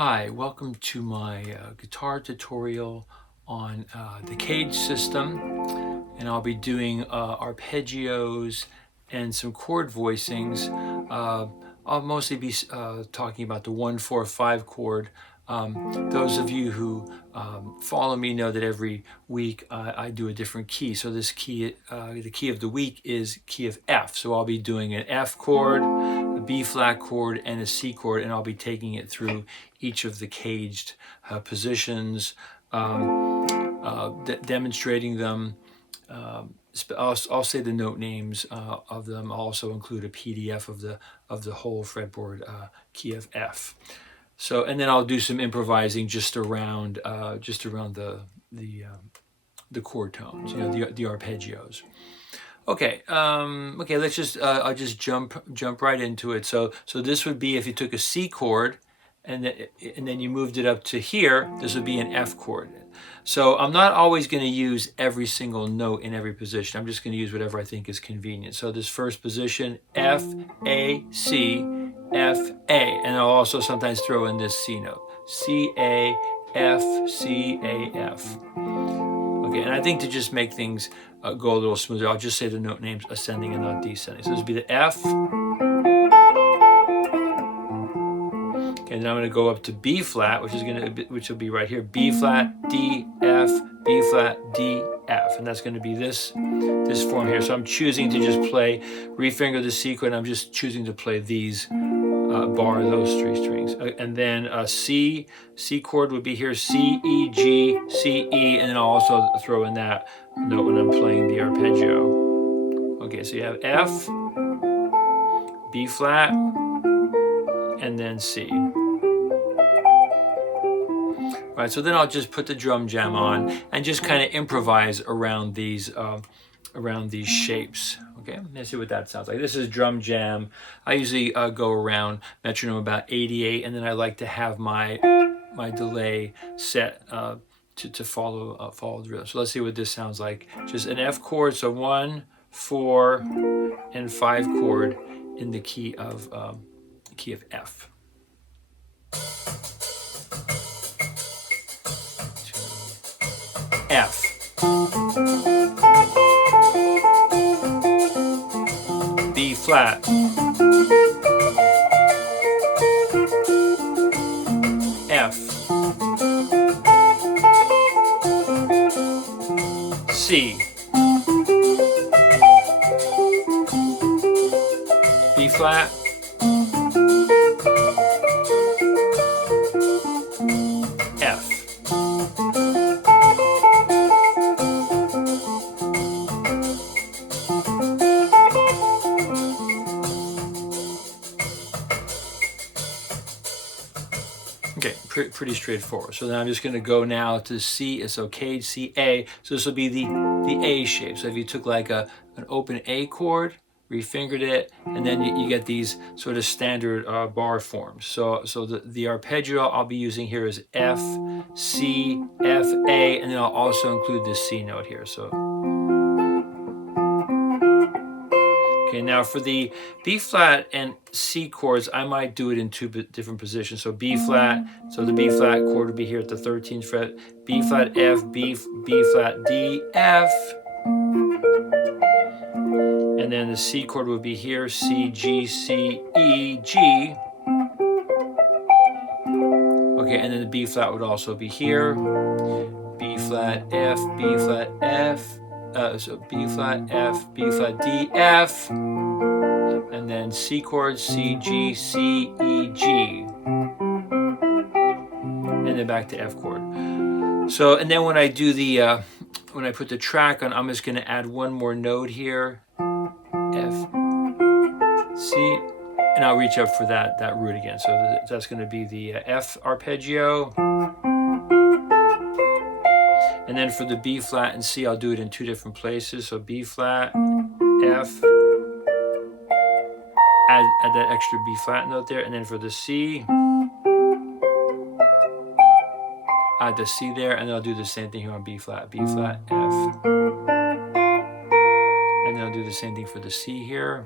Hi, welcome to my guitar tutorial on the CAGED system, and I'll be doing arpeggios and some chord voicings. I'll mostly be talking about the 1-4-5 chord. Those of you who follow me know that every week I do a different key. So this key, the key of the week is key of F. So I'll be doing an F chord, a B flat chord, and a C chord, and I'll be taking it through each of the caged positions, demonstrating them. I'll say the note names of them. I'll also include a PDF of the whole fretboard key of F. So, and then I'll do some improvising just around the chord tones, you know, the arpeggios. Okay, okay. Let's just I'll just jump right into it. So this would be if you took a C chord, and then you moved it up to here. This would be an F chord. So I'm not always going to use every single note in every position. I'm just going to use whatever I think is convenient. So this first position, F, A, C, F, A. And I'll also sometimes throw in this C note. C, A, F, C, A, F. Okay, and I think to just make things go a little smoother, I'll just say the note names ascending and not descending. So this would be the F. And then I'm going to go up to B flat, which will be right here. B flat, D, F, B flat, D, F, and that's going to be this form here. So I'm choosing to just play, refinger the C chord. And I'm just choosing to play these, bar those three strings, and then C chord would be here. C, E, G, C, E, and then I'll also throw in that note when I'm playing the arpeggio. Okay, so you have F, B flat, and then C. Right, so then I'll just put the drum jam on and just kind of improvise around these shapes. Okay, let's see what that sounds like. This is drum jam. I usually go around metronome about 88, and then I like to have my delay set to follow the rhythm. So let's see what this sounds like. Just an F chord, so 1, 4, and 5 chord in the key of F. F. B flat. F. C. B flat. F. Okay, pretty straightforward. So then I'm just going to go now to C. So CAGED, C, A. So this will be the A shape. So if you took like an open A chord, refingered it, and then you get these sort of standard bar forms. So the arpeggio I'll be using here is F, C, F, A, and then I'll also include this C note here. So. Okay, now for the B flat and C chords, I might do it in two different positions. So B flat, so the B flat chord would be here at the 13th fret. B flat, F, B flat, D, F. And then the C chord would be here, C, G, C, E, G. Okay, and then the B flat would also be here. B flat, F, B flat, F. So B flat, F, B flat, D, F, and then C chord, C, G, C, E, G, and then back to F chord. So, and then when I do the, when I put the track on, I'm just going to add one more note here, F, C, and I'll reach up for that root again. So that's going to be the F arpeggio. And then for the B flat and C, I'll do it in two different places. So B flat, F, add that extra B flat note there. And then for the C, add the C there, and then I'll do the same thing here on B flat, F. And then I'll do the same thing for the C here.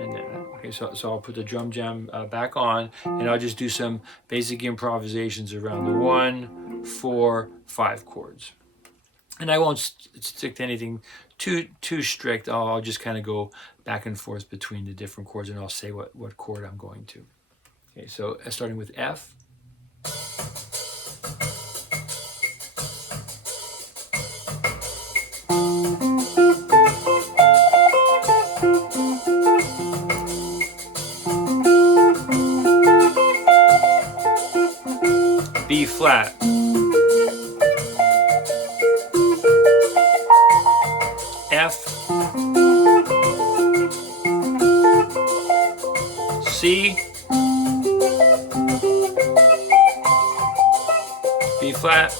And then, Okay, so I'll put the drum jam back on, and I'll just do some basic improvisations around the 1, 4, 5 chords. And I won't stick to anything too strict. I'll just kind of go back and forth between the different chords, and I'll say what chord I'm going to. Okay, so starting with F. B flat. F. C. B flat.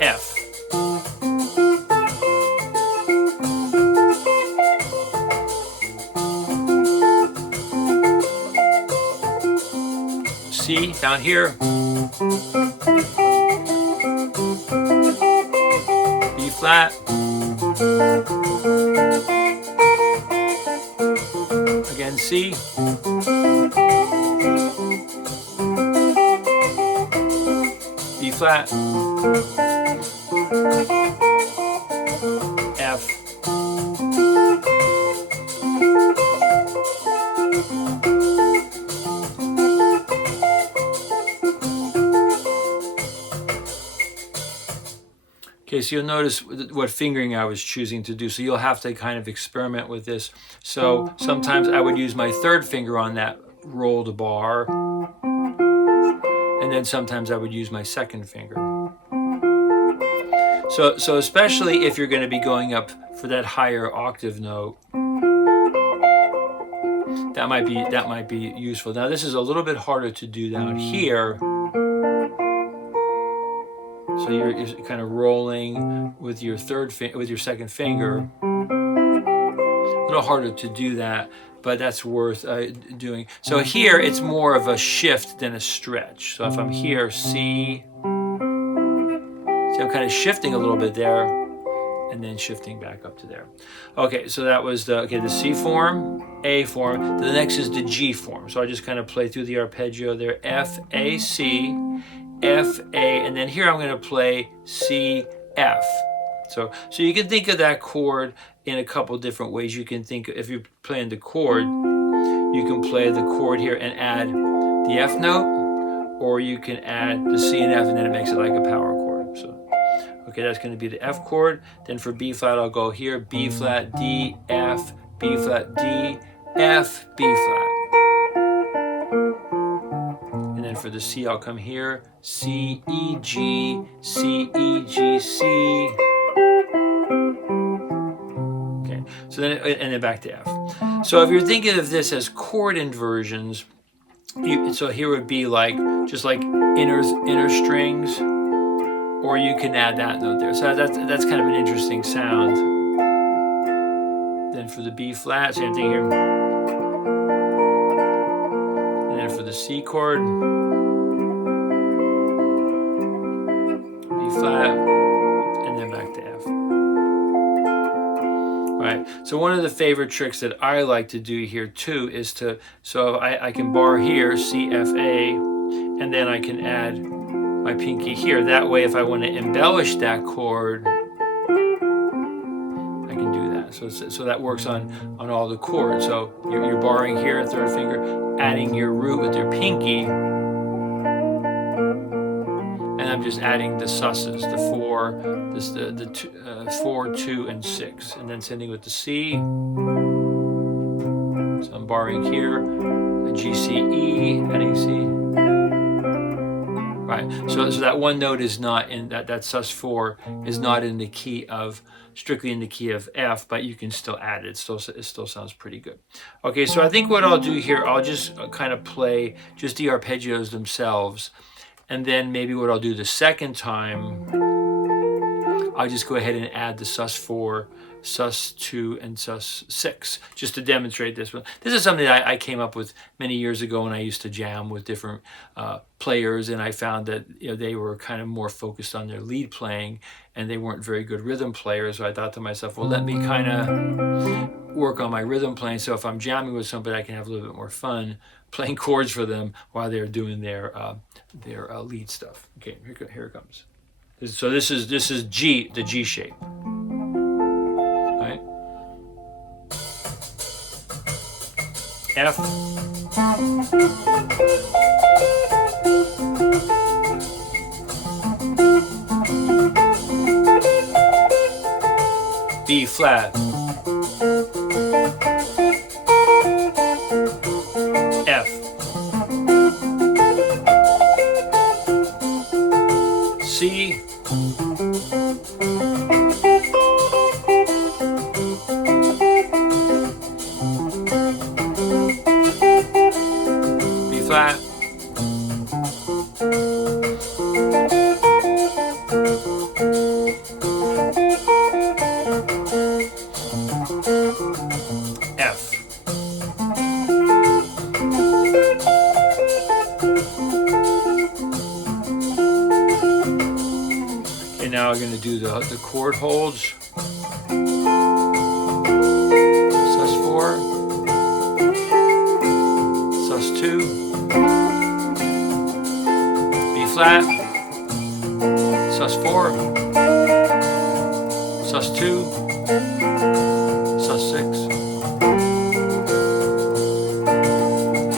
F. C down here. B flat. Again, C. B flat. F. Okay, so you'll notice what fingering I was choosing to do. So you'll have to kind of experiment with this. So sometimes I would use my third finger on that rolled bar, and then sometimes I would use my second finger. So especially if you're going to be going up for that higher octave note, that might be useful. Now this is a little bit harder to do down here. So you're kind of rolling with your second finger. A little harder to do that, but that's worth doing. So here it's more of a shift than a stretch. So if I'm here, C, I'm kind of shifting a little bit there, and then shifting back up to there. Okay, so that was the C form, A form. The next is the G form. So I just kind of play through the arpeggio there, F, A, C, F, A, and then here I'm going to play C, F. So you can think of that chord in a couple different ways. You can think, if you're playing the chord, you can play the chord here and add the F note, or you can add the C and F, and then it makes it like a power chord. So, okay, that's going to be the F chord. Then for B flat, I'll go here, B flat, D, F, B flat, D, F, B flat. And then for the C, I'll come here, C, E, G, C, E, G, C. Okay, so then, and then back to F. So if you're thinking of this as chord inversions, so here would be like, just like inner strings, or you can add that note there. So that's kind of an interesting sound. Then for the B flat, same thing here. And then for the C chord, B flat, and then back to F. Right. So one of the favorite tricks that I like to do here too is so I can bar here, C, F, A, and then I can add my pinky here. That way, if I want to embellish that chord, I can do that. So that works on all the chords. So you're barring here, third finger, adding your root with your pinky, and I'm just adding the susses, the 4, the 4, 2, and 6, and then sending with the C. So I'm barring here, a G, C, E, adding C. Right. So that one note is not in that sus4 is not in the key of strictly in the key of F, but you can still add it. It still sounds pretty good. Okay, so I think what I'll do here, I'll just kind of play just the arpeggios themselves, and then maybe what I'll do the second time, I'll just go ahead and add the sus4 sus2, and sus6, just to demonstrate this. This is something that I came up with many years ago when I used to jam with different players, and I found that they were kind of more focused on their lead playing, and they weren't very good rhythm players. So I thought to myself, well, let me kind of work on my rhythm playing, so if I'm jamming with somebody, I can have a little bit more fun playing chords for them while they're doing their lead stuff. Okay, here it comes. So this is G, the G shape. Right? F. B flat. F. C. B flat. F. Okay, now we're going to do the chord holds. sus4, sus2, B flat, sus4, sus2, sus6,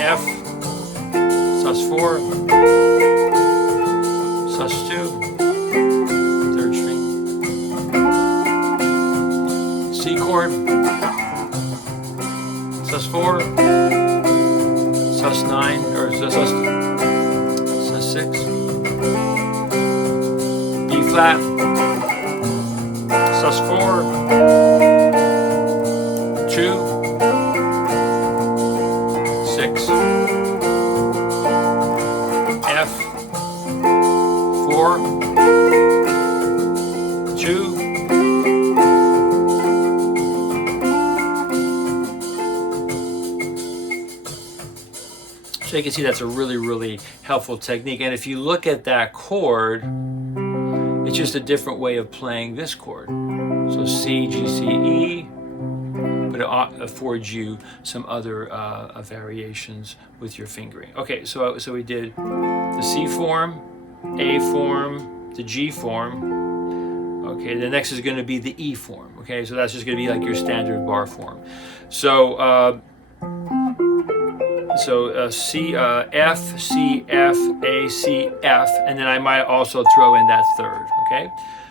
F, sus4, sus2, third string, C chord, sus4, sus9, or sus6, B flat, sus4, 2, 6, F, 4, 2, so you can see that's a really helpful technique. And if you look at that chord, it's just a different way of playing this chord. So C, G, C, E, but it affords you some other variations with your fingering. Okay, so we did the C form, A form, the G form. Okay, the next is going to be the E form. Okay, so that's just going to be like your standard bar form. So C, F, C, F, A, C, F, and then I might also throw in that third. Okay,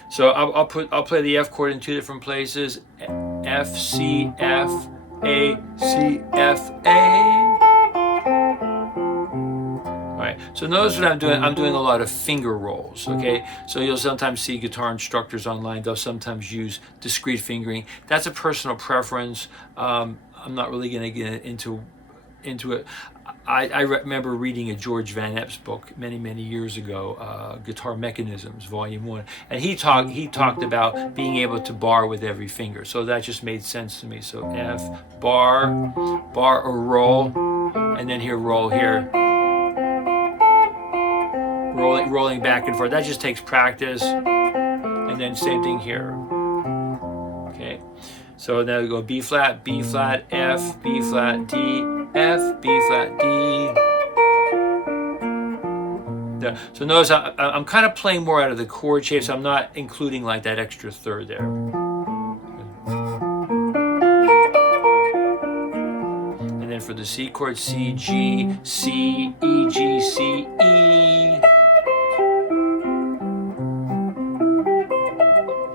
so I'll play the F chord in two different places. F, C, F, A, C, F, A. All right. So notice what I'm doing. I'm doing a lot of finger rolls. Okay. So you'll sometimes see guitar instructors online. They'll sometimes use discrete fingering. That's a personal preference. I'm not really going to get into it. I remember reading a George Van Eps book many years ago, Guitar Mechanisms, Volume 1, and he talked about being able to bar with every finger. So that just made sense to me. So F, bar or roll, and then here roll here, rolling back and forth. That just takes practice, and then same thing here. Okay, so now we go B flat, F, B flat, D. F, B flat, D. So notice I'm kind of playing more out of the chord shape, so I'm not including like that extra third there. And then for the C chord, C, G, C, E, G, C, E.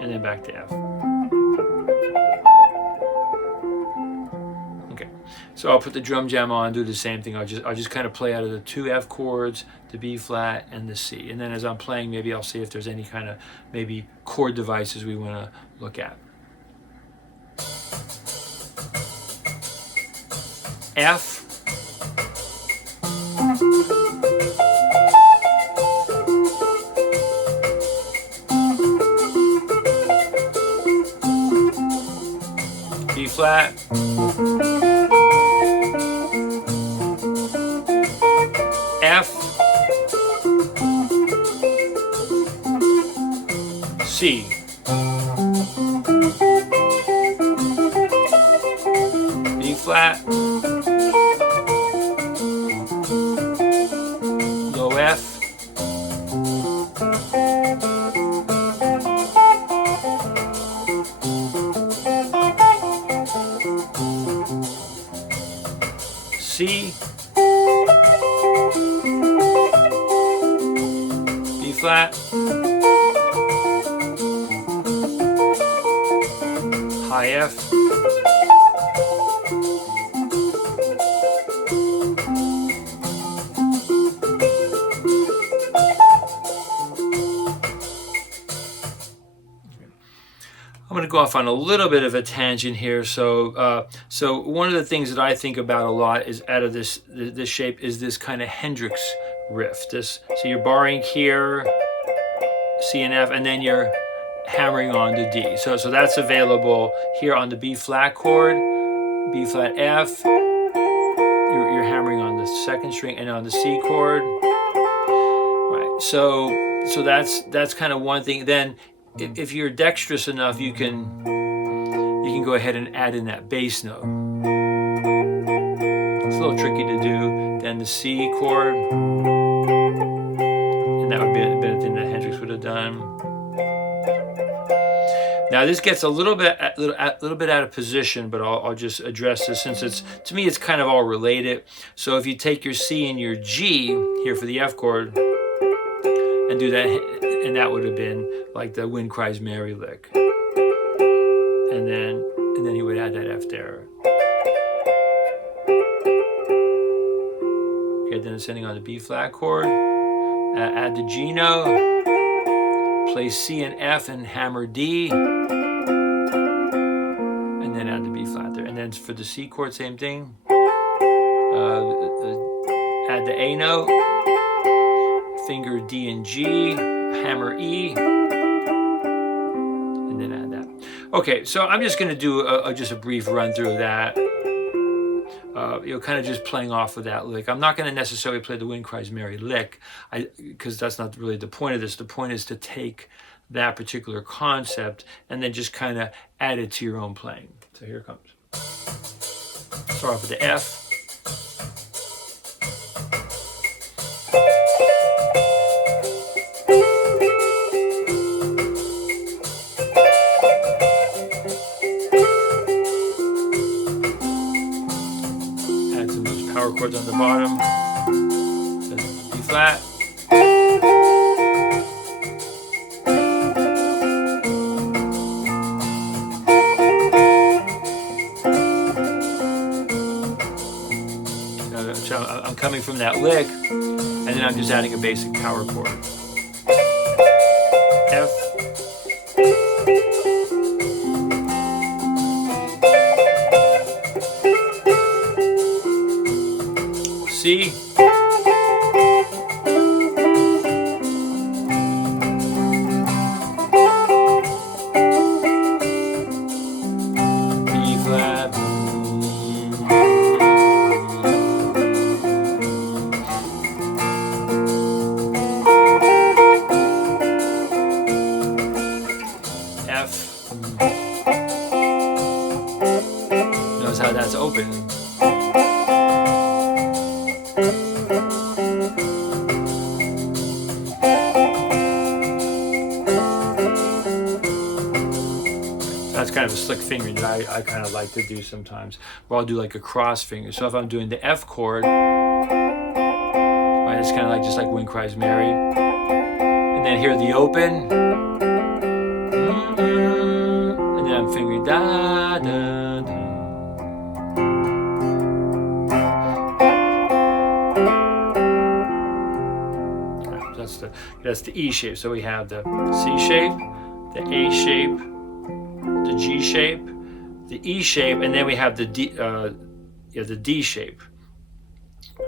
And then back to F. So I'll put the drum jam on, do the same thing. I'll just kind of play out of the two F chords, the B flat and the C. And then as I'm playing, maybe I'll see if there's any kind of maybe chord devices we want to look at. F. flat, F, C, B flat, low F, C, B flat, high F, I'm going to go off on a little bit of a tangent here. So one of the things that I think about a lot is out of this shape is this kind of Hendrix riff. So you're barring here, C and F, and then you're hammering on the D. So that's available here on the B flat chord, B flat F. You're hammering on the second string and on the C chord. Right. So that's kind of one thing. Then if you're dexterous enough, you can go ahead and add in that bass note. It's a little tricky to do. Then the C chord, and that would be a thing that Hendrix would have done. Now this gets a little bit out of position, but I'll just address this since to me it's kind of all related. So if you take your C and your G here for the F chord and do that, and that would have been like the Wing Cries Mary lick, and then he would add that F there. Okay, then ascending on the B flat chord, add the G note, play C and F and hammer D, and then add the B flat there. And then for the C chord, same thing. Add the A note, finger D and G, hammer E, and then add that. Okay, so I'm just going to do just a brief run through of that. Kind of just playing off of that lick. I'm not going to necessarily play the Wing Cries Mary lick, because that's not really the point of this. The point is to take that particular concept and then just kind of add it to your own playing. So here it comes. Start off with the F. Power chords on the bottom, B flat, so I'm coming from that lick, and then I'm just adding a basic power chord. F, C, B flat, F. Notice how that's open. That's kind of a slick finger that I kind of like to do sometimes, where I'll do like a cross finger. So if I'm doing the F chord, right, it's kind of like just like Wing Cries Mary, and then here the open, and then I'm fingering da da da. That's the E shape. So we have the C shape, the A shape, the G shape, the E shape, and then we have the D, the D shape. C,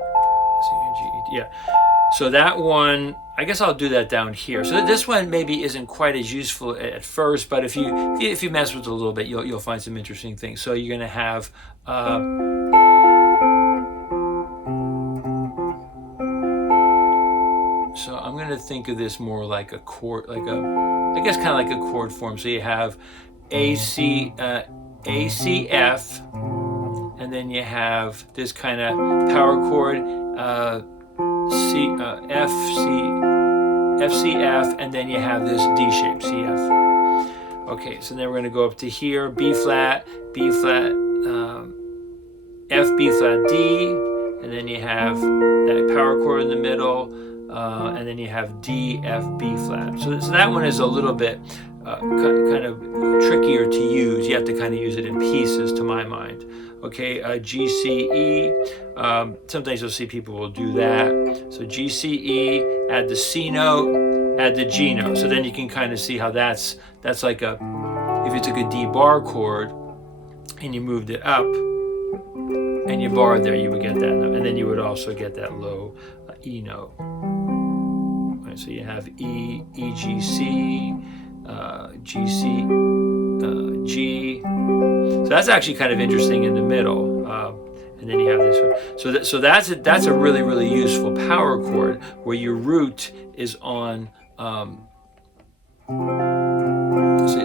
G, yeah. So that one, I guess I'll do that down here. So this one maybe isn't quite as useful at first, but if you mess with it a little bit, you'll find some interesting things. So you're going to have so I'm going to think of this more like a chord, like I guess kind of like a chord form. So you have A, C, F, and then you have this kind of power chord, C, F, C, F, and then you have this D shape, C, F. Okay, so then we're going to go up to here, B flat, F, B flat, D, and then you have that power chord in the middle, and then you have D, F, B flat. So that one is a little bit kind of trickier to use. You have to kind of use it in pieces, to my mind. Okay, G, C, E. Sometimes you'll see people will do that. So G, C, E, add the C note, add the G note. So then you can kind of see how that's like if you took a D bar chord and you moved it up and you barred there, you would get that note. And then you would also get that low E note. Right, so you have E, E, G, C, G, C, G. So that's actually kind of interesting in the middle. And then you have this one. So that's a really, really useful power chord where your root is on.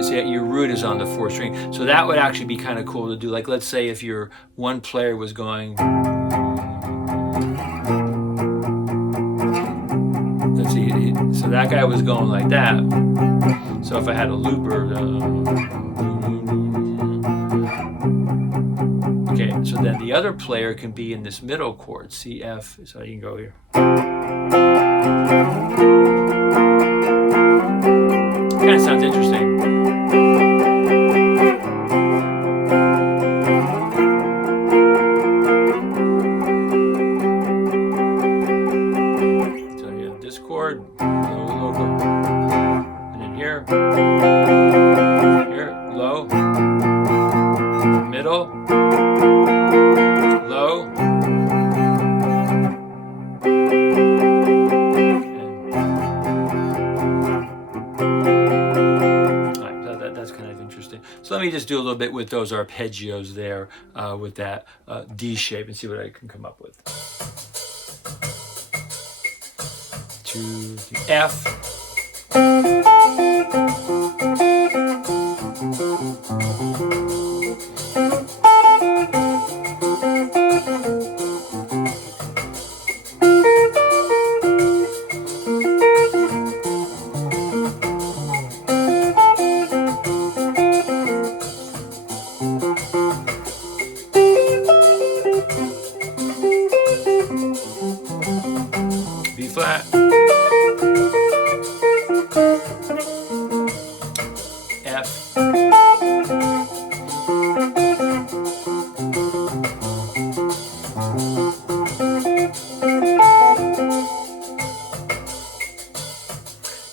So your root is on the 4th string. So that would actually be kind of cool to do. Like, let's say if your one player was going. Let's see. So that guy was going like that. So if I had a looper. Okay, so then the other player can be in this middle chord, C, F, so you can go here. Kind of sounds interesting. So you have this chord, low chord, and then here, low, middle, low, that's kind of interesting. So let me just do a little bit with those arpeggios there with that D shape and see what I can come up with. To the F. B flat, F,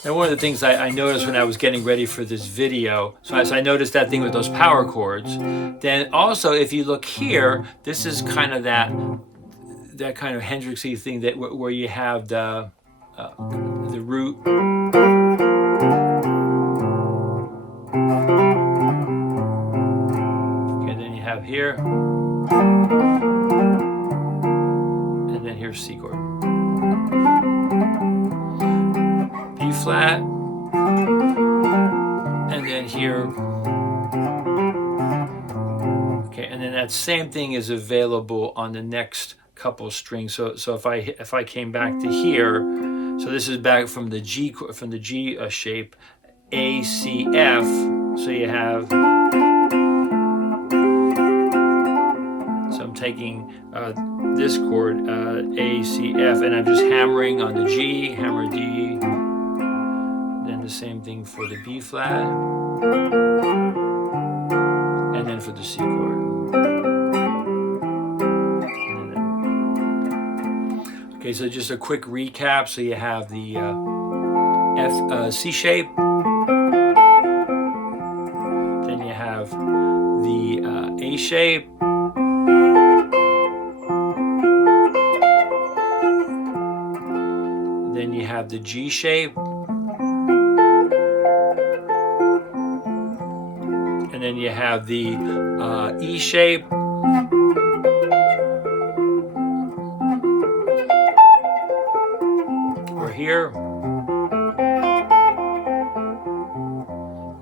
and one of the things I noticed when I was getting ready for this video, so as I noticed that thing with those power chords, then also if you look here, this is kind of that kind of Hendrix-y thing that where you have the root. Okay, then you have here, and then here's C chord. B flat, and then here. Okay, and then that same thing is available on the next couple strings. So if I came back to here, so this is back from the G shape, A, C, F. So you have. So I'm taking this chord A, C, F, and I'm just hammering on the G, hammer D. Then the same thing for the B flat, and then for the C chord. Okay, so just a quick recap. So you have the C shape, then you have the A shape, you have the G shape, and then you have the E shape, or here.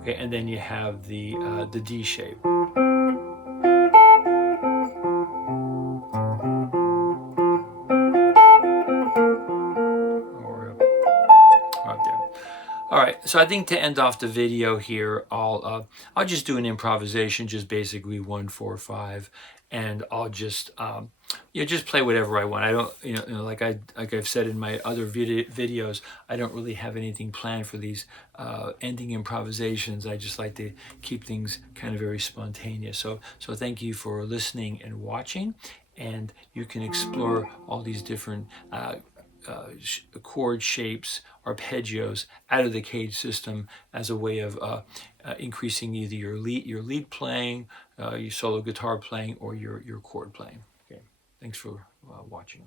Okay, and then you have the D shape. Or right there. All right, so I think to end off the video here, I'll just do an improvisation, just basically 1, 4, 5, and I'll just just play whatever I want. I don't, like I've said in my other videos, I don't really have anything planned for these ending improvisations. I just like to keep things kind of very spontaneous. So thank you for listening and watching, and you can explore all these different chord shapes, arpeggios out of the CAGED system as a way of increasing either your lead playing, your solo guitar playing, or your chord playing. Okay, thanks for watching.